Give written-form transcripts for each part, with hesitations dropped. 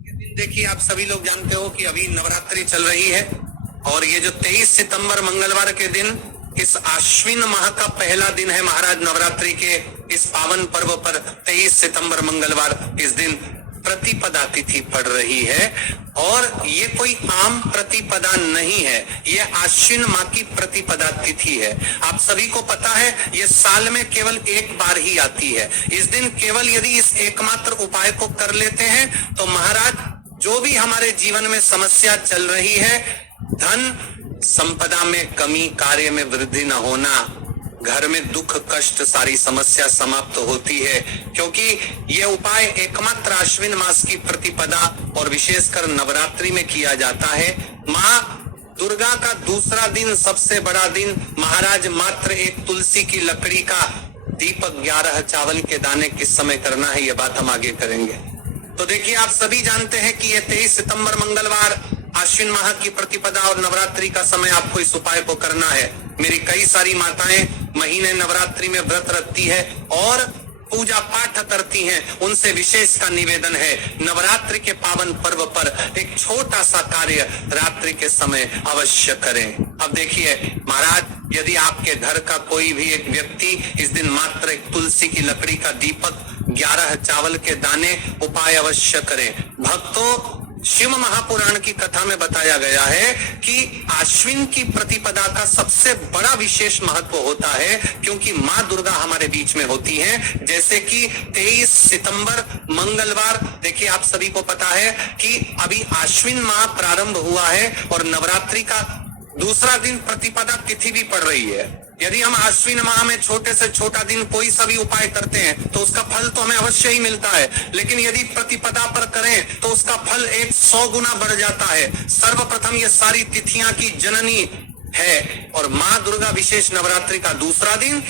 देखिए, आप सभी लोग जानते हो कि अभी नवरात्रि चल रही है और ये जो 23 सितंबर मंगलवार के दिन इस आश्विन माह का पहला दिन है महाराज। नवरात्रि के इस पावन पर्व पर 23 सितंबर मंगलवार इस दिन प्रतिपदा तिथि पड़ रही है और ये कोई आम प्रतिपदा नहीं है, ये आश्विन माह की प्रतिपदा तिथि है। आप सभी को पता है ये साल में केवल एक बार ही आती है। इस दिन केवल यदि इस एकमात्र उपाय को कर लेते हैं तो महाराज जो भी हमारे जीवन में समस्या चल रही है, धन संपदा में कमी, कार्य में वृद्धि न होना, घर में दुख कष्ट, सारी समस्या समाप्त होती है। क्योंकि यह उपाय एकमात्र आश्विन मास की प्रतिपदा और विशेषकर नवरात्रि में किया जाता है। माँ दुर्गा का दूसरा दिन, सबसे बड़ा दिन महाराज, मात्र एक तुलसी की लकड़ी का दीपक 11 चावल के दाने किस समय करना है, ये बात हम आगे करेंगे। तो देखिए, आप सभी जानते हैं कि यह 23 सितंबर मंगलवार आश्विन माह की प्रतिपदा और नवरात्रि का समय आपको इस उपाय को करना है। मेरी कई सारी माताएं महीने नवरात्रि में व्रत रखती है और पूजा पाठ करती हैं, उनसे विशेष का निवेदन है नवरात्रि के पावन पर्व पर एक छोटा सा कार्य रात्रि के समय अवश्य करें। अब देखिए महाराज, यदि आपके घर का कोई भी एक व्यक्ति इस दिन मात्र एक तुलसी की लकड़ी का दीपक 11 चावल के दाने उपाय अवश्य करें। भक्तों, शिव महापुराण की कथा में बताया गया है कि आश्विन की प्रतिपदा का सबसे बड़ा विशेष महत्व होता है क्योंकि माँ दुर्गा हमारे बीच में होती हैं। जैसे कि 23 सितंबर मंगलवार, देखिए आप सभी को पता है कि अभी आश्विन माह प्रारंभ हुआ है और नवरात्रि का दूसरा दिन प्रतिपदा तिथि भी पड़ रही है। यदि हम आश्विन माह में छोटे से छोटा दिन कोई सा भी उपाय करते हैं तो उसका फल तो हमें अवश्य ही मिलता है, लेकिन यदि प्रतिपदा पर करें तो उसका फल 100 गुना बढ़ जाता है। सर्वप्रथम ये सारी तिथियां की जननी है और माँ दुर्गा विशेष नवरात्रि का दूसरा दिन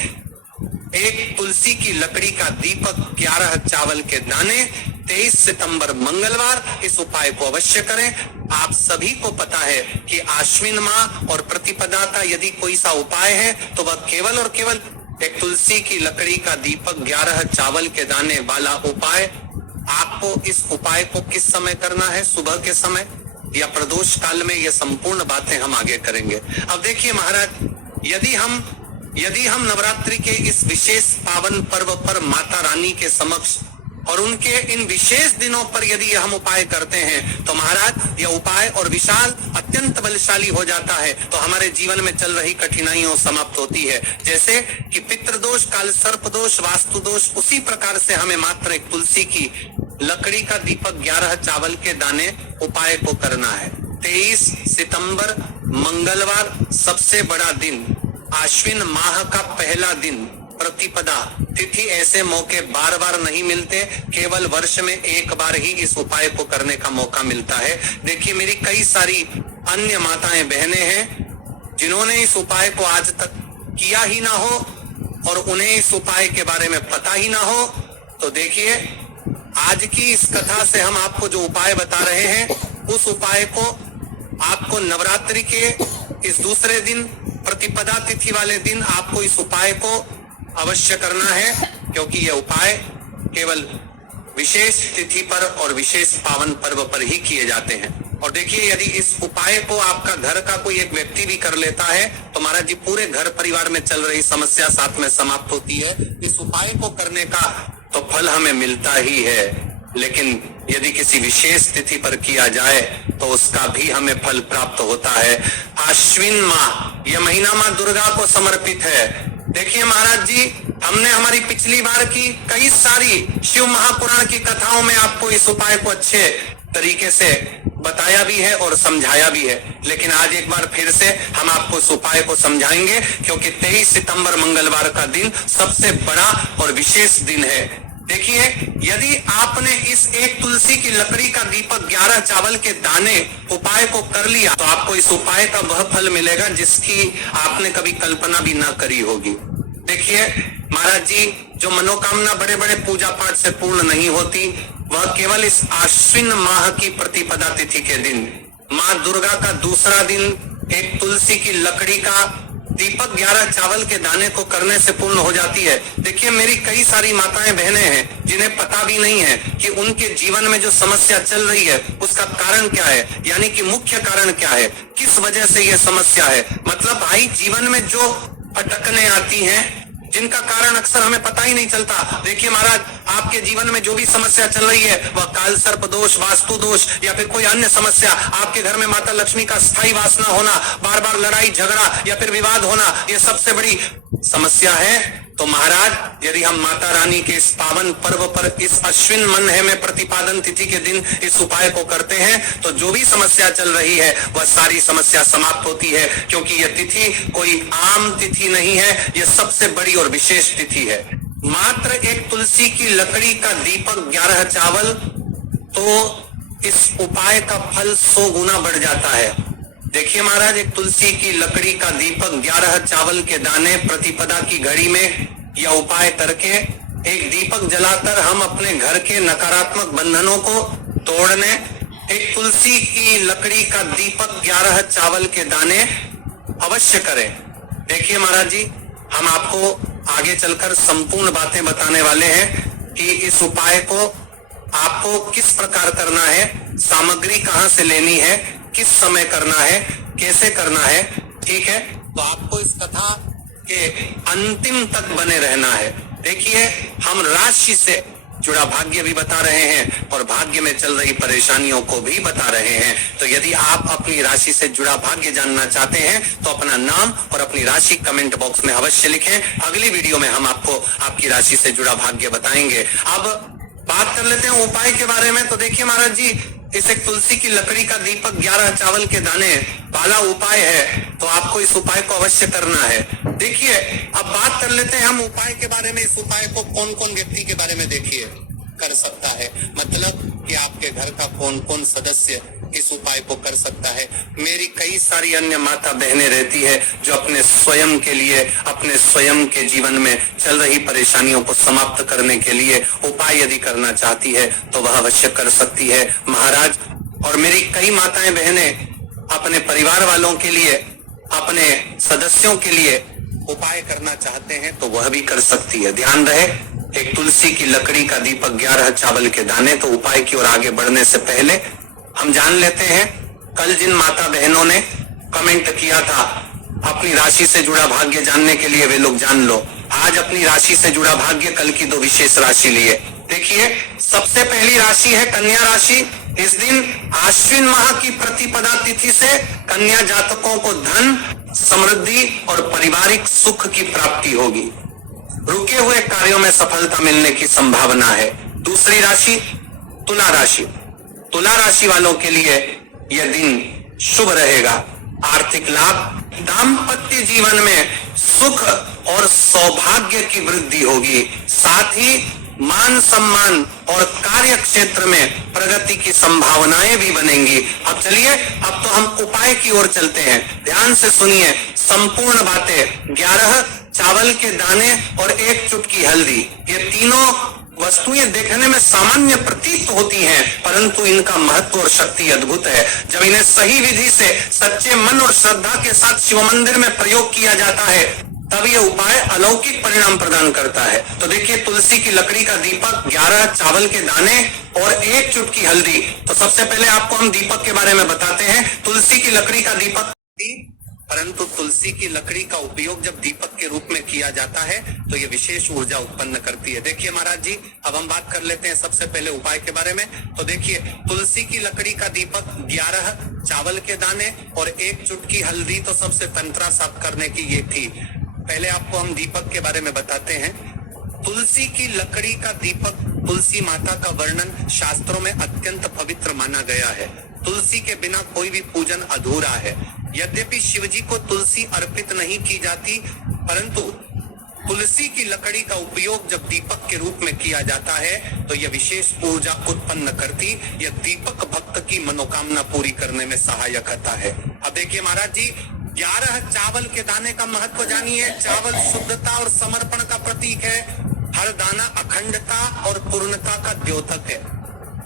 एक तुलसी की लकड़ी का दीपक 11 चावल के दाने 23 सितंबर मंगलवार, इस उपाय को अवश्य करें। आप सभी को पता है कि आश्विन माह और प्रतिपदा का यदि कोई सा उपाय है तो वह केवल और केवल एक तुलसी की लकड़ी का दीपक 11 चावल के दाने वाला उपाय। आपको इस उपाय को किस समय करना है, सुबह के समय या प्रदोष काल में, ये संपूर्ण बातें हम आगे करेंगे। अब देखिए महाराज, यदि हम नवरात्रि के इस विशेष पावन पर्व पर माता रानी के समक्ष और उनके इन विशेष दिनों पर यदि हम उपाय करते हैं तो महाराज यह उपाय और विशाल अत्यंत बलशाली हो जाता है, तो हमारे जीवन में चल रही कठिनाइयों समाप्त होती है। जैसे कि पितृदोष, काल सर्प दोष, वास्तु दोष, उसी प्रकार से हमें मात्र एक तुलसी की लकड़ी का दीपक 11 चावल के दाने उपाय को करना है। 23 सितंबर मंगलवार, सबसे बड़ा दिन, आश्विन माह का पहला दिन, प्रतिपदा तिथि। ऐसे मौके बार बार नहीं मिलते, केवल वर्ष में एक बार ही इस उपाय को करने का मौका मिलता है। देखिए, मेरी कई सारी अन्य माताएं बहनें हैं जिन्होंने इस उपाय को आज तक किया ही ना हो और उन्हें इस उपाय के बारे में पता ही ना हो। तो देखिए, आज की इस कथा से हम आपको जो उपाय बता रहे हैं, उस उपाय को आपको नवरात्रि के इस दूसरे दिन, प्रतिपदा तिथि वाले दिन आपको इस उपाय को अवश्य करना है, क्योंकि यह उपाय केवल विशेष तिथि पर और विशेष पावन पर्व पर ही किए जाते हैं। और देखिए, यदि इस उपाय को आपका घर का कोई एक व्यक्ति भी कर लेता है तो महाराज जी पूरे घर परिवार में चल रही समस्या साथ में समाप्त होती है। इस उपाय को करने का तो फल हमें मिलता ही है, लेकिन यदि किसी विशेष तिथि पर किया जाए तो उसका भी हमें फल प्राप्त होता है। आश्विन माह, यह महीना माँ दुर्गा को समर्पित है। देखिए महाराज जी, हमने हमारी पिछली बार की कई सारी शिव महापुराण की कथाओं में आपको इस उपाय को अच्छे तरीके से बताया भी है और समझाया भी है, लेकिन आज एक बार फिर से हम आपको इस उपाय को समझाएंगे क्योंकि 23 सितंबर मंगलवार का दिन सबसे बड़ा और विशेष दिन है। देखिए, यदि आपने इस एक तुलसी की लकड़ी का दीपक 11 चावल के दाने उपाय को कर लिया तो आपको इस उपाय का वह फल मिलेगा जिसकी आपने कभी कल्पना भी ना करी होगी। देखिए महाराज जी, जो मनोकामना बड़े बड़े पूजा पाठ से पूर्ण नहीं होती, वह केवल इस आश्विन माह की प्रतिपदा तिथि के दिन, माँ दुर्गा का दूसरा दिन एक तुलसी की लकड़ी का दीपक 11 चावल के दाने को करने से पूर्ण हो जाती है। देखिए मेरी कई सारी माताएं बहनें हैं जिन्हें पता भी नहीं है कि उनके जीवन में जो समस्या चल रही है उसका कारण क्या है, यानी कि मुख्य कारण क्या है, किस वजह से ये समस्या है। मतलब भाई जीवन में जो अटकने आती हैं जिनका कारण अक्सर हमें पता ही नहीं चलता। देखिए महाराज, आपके जीवन में जो भी समस्या चल रही है वह काल सर्प दोष, वास्तु दोष या फिर कोई अन्य समस्या, आपके घर में माता लक्ष्मी का स्थायी वास न होना, बार बार लड़ाई झगड़ा या फिर विवाद होना, ये सबसे बड़ी समस्या है। तो महाराज यदि हम माता रानी के इस पावन पर्व पर इस अश्विन महीने में प्रतिपादन तिथि के दिन इस उपाय को करते हैं तो जो भी समस्या चल रही है वह सारी समस्या समाप्त होती है, क्योंकि यह तिथि कोई आम तिथि नहीं है, यह सबसे बड़ी और विशेष तिथि है। मात्र एक तुलसी की लकड़ी का दीपक 11 चावल, तो इस उपाय का फल 100 गुना बढ़ जाता है। देखिए महाराज, एक तुलसी की लकड़ी का दीपक 11 चावल के दाने प्रतिपदा की घड़ी में यह उपाय करके एक दीपक जलाकर हम अपने घर के नकारात्मक बंधनों को तोड़ने, एक तुलसी की लकड़ी का दीपक 11 चावल के दाने अवश्य करें। देखिए महाराज जी, हम आपको आगे चलकर संपूर्ण बातें बताने वाले हैं कि इस उपाय को आपको किस प्रकार करना है, सामग्री कहां से लेनी है, किस समय करना है, कैसे करना है, ठीक है। तो आपको इस कथा के अंतिम तक बने रहना है। देखिए हम राशि से जुड़ा भाग्य भी बता रहे हैं और भाग्य में चल रही परेशानियों को भी बता रहे हैं। तो यदि आप अपनी राशि से जुड़ा भाग्य जानना चाहते हैं तो अपना नाम और अपनी राशि कमेंट बॉक्स में अवश्य लिखें। अगली वीडियो में हम आपको आपकी राशि से जुड़ा भाग्य बताएंगे। अब बात कर लेते हैं उपाय के बारे में। तो देखिए महाराज जी, इस एक तुलसी की लकड़ी का दीपक 11 चावल के दाने वाला उपाय है, तो आपको इस उपाय को अवश्य करना है। देखिए अब बात कर लेते हैं हम उपाय के बारे में। इस उपाय को कौन कौन व्यक्ति के बारे में देखिए कर सकता है, मतलब कि आपके घर का कौन कौन सदस्य इस उपाय को कर सकता है। मेरी कई सारी अन्य माता बहनें रहती है जो अपने स्वयं के लिए, अपने स्वयं के जीवन में चल रही परेशानियों को समाप्त करने के लिए उपाय यदि करना चाहती है तो वह अवश्य कर सकती है महाराज। और मेरी कई माताएं बहनें अपने परिवार वालों के लिए, अपने सदस्यों के लिए उपाय करना चाहते हैं तो वह भी कर सकती है। ध्यान रहे, एक तुलसी की लकड़ी का दीपक 11 चावल के दाने। तो उपाय की ओर आगे बढ़ने से पहले हम जान लेते हैं, कल जिन माता बहनों ने कमेंट किया था अपनी राशि से जुड़ा भाग्य जानने के लिए, वे लोग जान लो आज अपनी राशि से जुड़ा भाग्य, कल की 2 विशेष राशि लिए। देखिए सबसे पहली राशि है कन्या राशि। इस दिन आश्विन माह की प्रतिपदा तिथि से कन्या जातकों को धन, समृद्धि और पारिवारिक सुख की प्राप्ति होगी। रुके हुए कार्यों में सफलता मिलने की संभावना है। दूसरी राशि तुला राशि। तुला राशि वालों के लिए यह दिन शुभ रहेगा। आर्थिक लाभ, दाम्पत्य जीवन में सुख और सौभाग्य की वृद्धि होगी। साथ ही मान सम्मान और कार्य क्षेत्र में प्रगति की संभावनाएं भी बनेंगी। अब चलिए, अब तो हम उपाय की ओर चलते हैं। ध्यान से सुनिए संपूर्ण बातें। 11 चावल के दाने और 1 चुटकी हल्दी, ये तीनों वस्तुएं देखने में सामान्य प्रतीत होती हैं, परंतु इनका महत्व और शक्ति अद्भुत है। जब इन्हें सही विधि से सच्चे मन और श्रद्धा के साथ शिव मंदिर में प्रयोग किया जाता है तब यह उपाय अलौकिक परिणाम प्रदान करता है। तो देखिए, तुलसी की लकड़ी का दीपक, 11 चावल के दाने और 1 चुटकी हल्दी। तो सबसे पहले आपको हम दीपक के बारे में बताते हैं। तुलसी की लकड़ी का दीपक, परंतु तुलसी की लकड़ी का उपयोग जब दीपक के रूप में किया जाता है तो ये विशेष ऊर्जा उत्पन्न करती है। देखिए महाराज जी, अब हम बात कर लेते हैं सबसे पहले उपाय के बारे में। तो देखिए, तुलसी की लकड़ी का दीपक, 11 चावल के दाने और 1 चुटकी हल्दी, तो सबसे तंत्रा साफ करने की ये थी। पहले आपको हम दीपक के बारे में बताते हैं। तुलसी की लकड़ी का दीपक, तुलसी माता का वर्णन शास्त्रों में अत्यंत पवित्र माना गया है। तुलसी के बिना कोई भी पूजन अधूरा है। यद्यपि शिवजी को तुलसी अर्पित नहीं की जाती, परंतु तुलसी की लकड़ी का उपयोग जब दीपक के रूप में किया जाता है तो यह विशेष ऊर्जा उत्पन्न करती, यह दीपक भक्त की मनोकामना पूरी करने में सहायक होता है। अब देखिए महाराज जी, 11 चावल के दाने का महत्व जानिए। चावल शुद्धता और समर्पण का प्रतीक है। हर दाना अखंडता और पूर्णता का द्योतक है।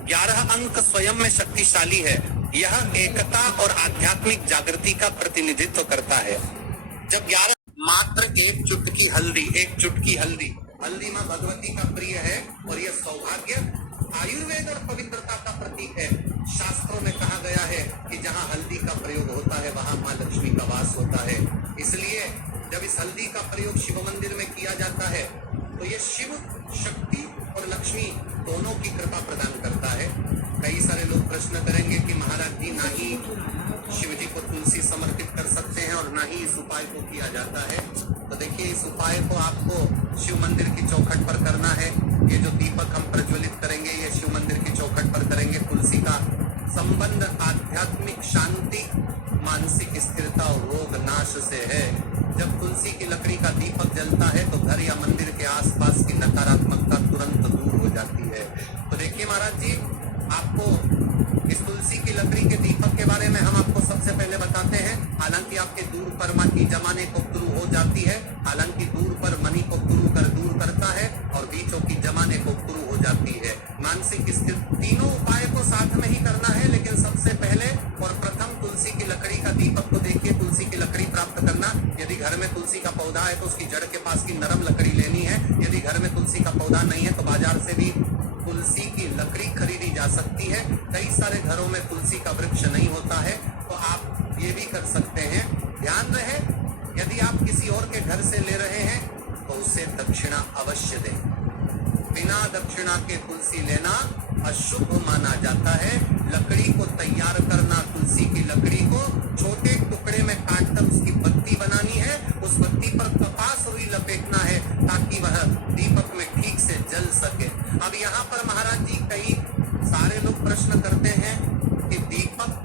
11 अंक स्वयं में शक्तिशाली है। यह एकता और आध्यात्मिक जागृति का प्रतिनिधित्व करता है। जब 11 मात्र एक चुटकी हल्दी, एक चुटकी हल्दी। हल्दी माँ भगवती का प्रिय है और यह सौभाग्य, आयुर्वेद और पवित्रता का प्रतीक है। शास्त्रों में कहा गया है कि जहाँ हल्दी का प्रयोग होता है वहां माँ लक्ष्मी का वास होता है। इसलिए जब इस हल्दी का प्रयोग शिव मंदिर में किया जाता है तो ये शिव शक्ति और लक्ष्मी दोनों की कृपा प्रदान करता है। कई सारे लोग प्रश्न करेंगे कि महाराज जी ना ही शिव जी को तुलसी समर्पित कर सकते हैं और ना ही इस उपाय को किया जाता है। तो देखिए, इस उपाय को आपको शिव मंदिर की चौखट पर करना है। ये जो दीपक हम प्रज्वलित करेंगे ये शिव मंदिर की चौखट पर करेंगे। तुलसी का संबंध आध्यात्मिक शांति, मानसिक स्थिरता और रोग नाश से है। जब तुलसी की लकड़ी का दीपक जलता है तो घर या मंदिर के आसपास की नकारात्मकता तुरंत दूर हो जाती है। तो देखिए महाराज जी, आपको इस तुलसी की लकड़ी के दीपक के बारे में हम आपको सबसे पहले बताते हैं। हालांकि आपके दूर पर मनी जमाने को गुरु हो जाती है, हालांकि दूर पर मनी को गुरु कर दूर करता है और बीचों की जमाने को गुरु हो जाती है। मानसिक स्थिति, तीनों उपाय को साथ में ही करना है, लेकिन सबसे पहले और प्रथम तुलसी की लकड़ी का दीपक को देखिए। तुलसी की लकड़ी प्राप्त करना, यदि घर में तुलसी का पौधा है तो उसकी जड़ के पास की नरम लकड़ी लेनी है। यदि घर में तुलसी का पौधा नहीं है तो बाजार से भी तुलसी की लकड़ी खरीदी जा सकती है। कई सारे घरों में तुलसी का वृक्ष नहीं होता है तो आप ये भी कर सकते हैं। ध्यान रहे, यदि आप किसी और के घर से ले रहे हैं तो उसे दक्षिणा अवश्य दें। बिना दक्षिणा के तुलसी लेना अशुभ माना जाता है। लकड़ी को तैयार करना, तुलसी की लकड़ी को छोटे टुकड़े में काटकर उसकी बत्ती बनानी है। उस बत्ती पर कपास रुई लपेटना है ताकि वह दीपक में ठीक से जल सके। अब यहाँ पर महाराज जी कई सारे लोग प्रश्न करते हैं कि दीपक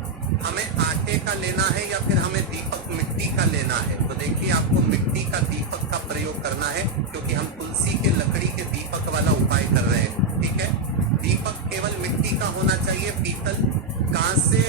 हमें आटे का लेना है या फिर हमें दीपक मिट्टी का लेना है। तो देखिए, आपको मिट्टी का दीपक का प्रयोग करना है क्योंकि हम तुलसी के लकड़ी के दीपक वाला उपाय कर रहे हैं। ठीक है, दीपक केवल मिट्टी का होना चाहिए। पीतल, कांसे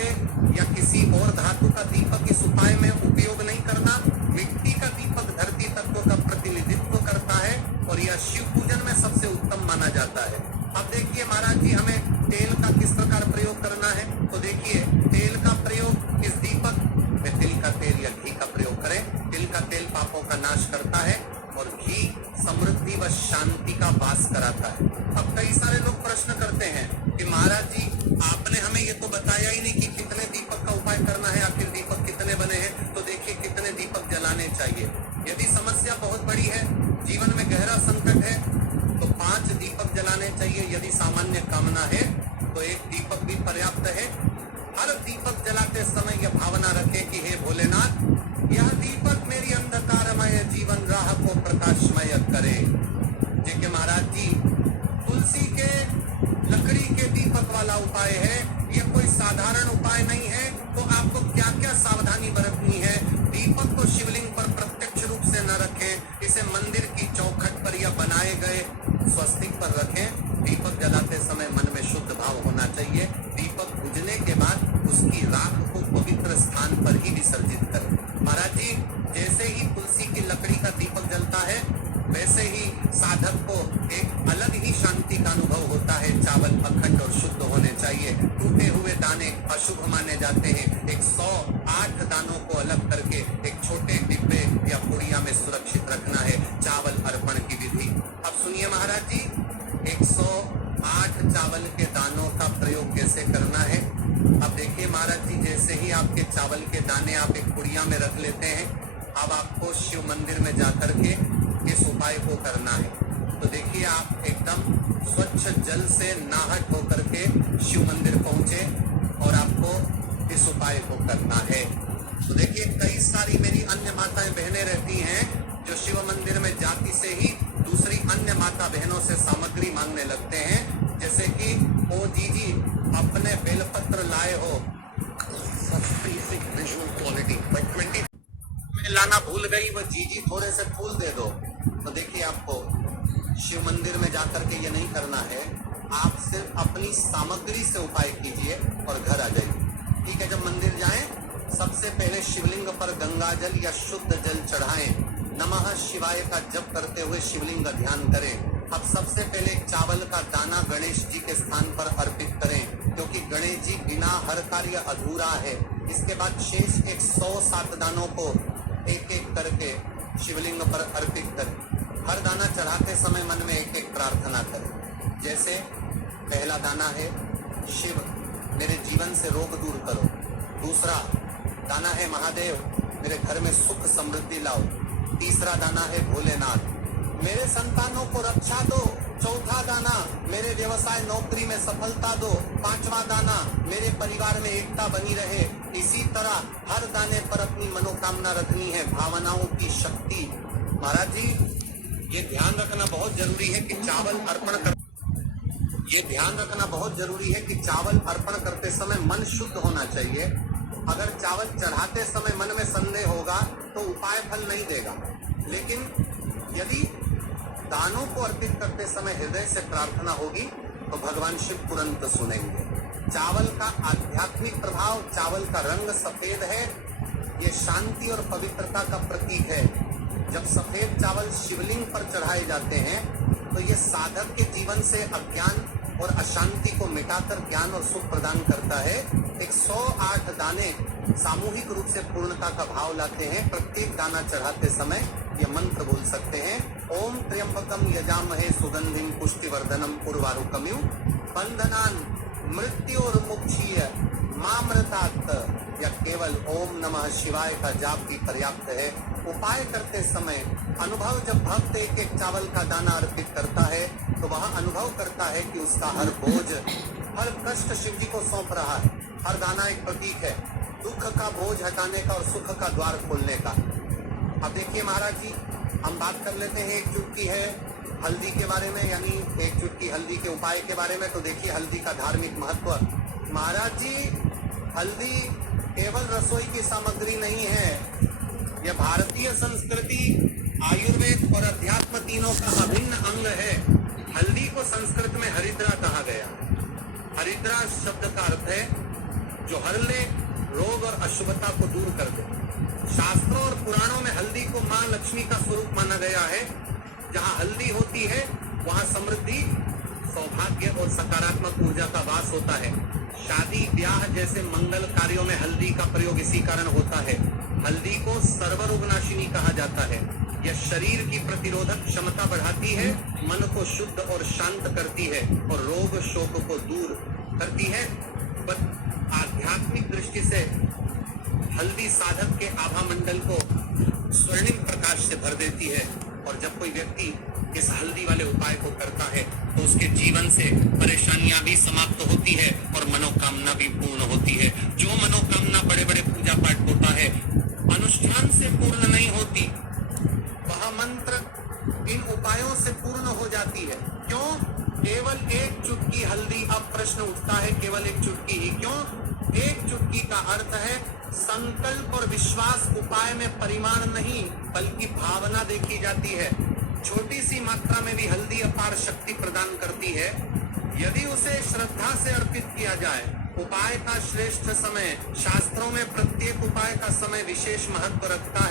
या किसी और धातु का दीपक इस उपाय में उपयोग नहीं करना। मिट्टी का दीपक धरती तत्व का प्रतिनिधित्व करता है और यह शिव पूजन में सबसे उत्तम माना जाता है। अब देखिए महाराज जी, हमें तेल का किस प्रकार प्रयोग करना है। तो देखिए, तेल का प्रयोग इस दीपक में तिल का तेल या घी का प्रयोग करें। तिल का तेल पापों का नाश करता है और घी समृद्धि व शांति का वास कराता है। अब कई सारे लोग प्रश्न करते हैं कि महाराज जी, आपने हमें ये तो बताया ही नहीं कि कितने दीपक का उपाय करना है, आखिर दीपक कितने बने हैं। तो देखिए, कितने दीपक जलाने चाहिए। यदि समस्या बहुत बड़ी है, जीवन में गहरा संकट है, तो 5 दीपक जलाने चाहिए। यदि सामान्य कामना है तो 1 दीपक भी पर्याप्त है। हर दीपक जलाते समय यह भावना रखें कि हे भोलेनाथ, यह दीपक मेरी अंधकारमय जीवन राह को प्रकाशमय करे। देखिए महाराज जी, तुलसी के लकड़ी के दीपक वाला उपाय है, यह कोई साधारण उपाय नहीं है। तो आपको क्या क्या सावधानी बरतनी है। दीपक को शिवलिंग पर प्रत्यक्ष रूप से न रखें, इसे मंदिर की चौखट पर या बनाए गए स्वस्तिक पर रखें। दीपक जलाते समय मन में शुद्ध भाव होना चाहिए। दीपक बुझने के बाद उसकी राख को पवित्र स्थान पर ही विसर्जित करें। महाराज जी, जैसे ही तुलसी की लकड़ी का दीपक जलता है वैसे ही साधक को एक अलग ही शांति का अनुभव होता है। चावल अखंड और शुद्ध होने चाहिए। टूटे हुए दाने अशुभ माने जाते हैं। 108 दानों को अलग करके एक छोटे डिब्बे या पुड़िया में सुरक्षित रखना है। चावल अर्पण की विधि अब सुनिए महाराज जी। 108 चावल के दानों का प्रयोग कैसे करना है। अब देखिए महाराज जी, जैसे ही आपके चावल के दाने आप एक पुड़िया में रख लेते हैं, अब आपको शिव मंदिर में जाकर के इस उपाय को करना है। तो देखिए, आप एकदम स्वच्छ जल से नहाट होकर के शिव मंदिर पहुंचे और आपको इस उपाय को करना है। तो देखिए, कई सारी मेरी अन्य माताएं बहनें रहती हैं जो शिव मंदिर में जाति से ही दूसरी अन्य माता बहनों से सामग्री मांगने लगते हैं। जैसे कि ओ जीजी, अपने बेलपत्र लाए हो, क्वालिटी लाना भूल गई, वो जीजी थोड़े से फूल दे दो। तो देखिए, आपको शिव मंदिर में जाकर के ये नहीं करना है। आप सिर्फ अपनी सामग्री से उपाय कीजिए और घर आ जाइए। ठीक है, जब मंदिर जाएं, सबसे पहले शिवलिंग पर गंगा जल या शुद्ध जल चढ़ाएं। नमः शिवाय का जप करते हुए शिवलिंग का ध्यान करें। अब सबसे पहले चावल का दाना गणेश जी के स्थान पर अर्पित करें, क्योंकि गणेश जी बिना हर कार्य अधूरा है। इसके बाद शेष 107 दानों को एक एक करके शिवलिंग पर अर्पित करें। हर दाना चढ़ाते समय मन में एक एक प्रार्थना करें। जैसे पहला दाना है, शिव मेरे जीवन से रोग दूर करो। दूसरा दाना है, महादेव मेरे घर में सुख समृद्धि लाओ। तीसरा दाना है, भोलेनाथ मेरे संतानों को रक्षा दो। चौथा दाना, मेरे व्यवसाय नौकरी में सफलता दो। पांचवा दाना, मेरे परिवार में एकता बनी रहे। इसी तरह हर दाने पर अपनी मनोकामना रखनी है, भावनाओं की शक्ति। महाराज जी, ये ध्यान रखना बहुत जरूरी है कि चावल अर्पण करते समय मन शुद्ध होना चाहिए। अगर चावल चढ़ाते समय मन में संदेह होगा तो उपाय फल नहीं देगा। लेकिन यदि दानों को अर्पित करते समय हृदय से प्रार्थना होगी तो भगवान शिव तुरंत सुनेंगे। चावल का आध्यात्मिक प्रभाव, चावल का रंग सफेद है, ये शांति और पवित्रता का प्रतीक है। जब सफेद चावल शिवलिंग पर चढ़ाए जाते हैं तो ये साधक के जीवन से अज्ञान और अशांति को मिटाकर ज्ञान और सुख प्रदान करता है। 108 दाने सामूहिक रूप से पूर्णता का भाव लाते हैं। प्रत्येक दाना चढ़ाते समय ये मंत्र बोल सकते हैं, ओम त्र्यंबकम यजामहे सुगंधिम पुष्टिवर्धनम उर्वारुकमिव बंधनान मृत्योर्मुक्षीय मामृतात्। या केवल ओम नमः शिवाय का जाप भी पर्याप्त है। उपाय करते समय अनुभव, जब भक्त एक एक चावल का दाना अर्पित करता है तो वह अनुभव करता है कि उसका हर बोझ, हर कष्ट शिव जी को सौंप रहा है। हर दाना एक प्रतीक है दुख का बोझ हटाने का और सुख का द्वार खोलने का। अब देखिए महाराज जी, हम बात कर लेते हैं, एक चुटकी है हल्दी के बारे में, यानी एक चुटकी हल्दी के उपाय के बारे में। तो देखिए हल्दी का धार्मिक महत्व। महाराज जी, हल्दी केवल रसोई की सामग्री नहीं है, यह भारतीय संस्कृति, आयुर्वेद और अध्यात्म तीनों का अभिन्न अंग है। हल्दी को संस्कृत में हरिद्रा कहा गया। हरिद्रा शब्द का अर्थ है जो हर ले, रोग और अशुभता को दूर कर दे। शास्त्रों और पुराणों में हल्दी को मां लक्ष्मी का स्वरूप माना गया है। जहां हल्दी होती है वहां समृद्धि, सौभाग्य और सकारात्मक ऊर्जा का वास होता है। शादी ब्याह जैसे मंगल कार्यों में हल्दी का प्रयोग इसी कारण होता है। हल्दी को सर्वरोगनाशिनी कहा जाता है। यह शरीर की प्रतिरोधक क्षमता बढ़ाती है, मन को शुद्ध और शांत करती है और रोग शोक को दूर करती है। पर आध्यात्मिक दृष्टि से हल्दी साधक के आभा मंडल को स्वर्णिम प्रकाश से भर देती है। और जब कोई व्यक्ति इस हल्दी वाले उपाय को करता है तो उसके जीवन से परेशानियां भी समाप्त होती है और मनोकामना भी पूर्ण होती है। जो मनोकामना बड़े बड़े पूजा पाठ होता है अनुष्ठान से पूर्ण नहीं होती, वह मंत्र इन उपायों से पूर्ण हो जाती है। क्यों? केवल एक चुटकी हल्दी। अब प्रश्न उठता है, केवल एक चुटकी ही क्यों? एक चुटकी का अर्थ है संकल्प और विश्वास। उपाय में परिमाण नहीं बल्कि भावना देखी जाती है। छोटी सी मात्रा में भी हल्दी अपार शक्ति प्रदान करती है यदि उसे श्रद्धा से अर्पित किया जाए। उपाय का श्रेष्ठ समय, शास्त्रों में प्रत्येक उपाय का समय विशेष महत्व रखता है।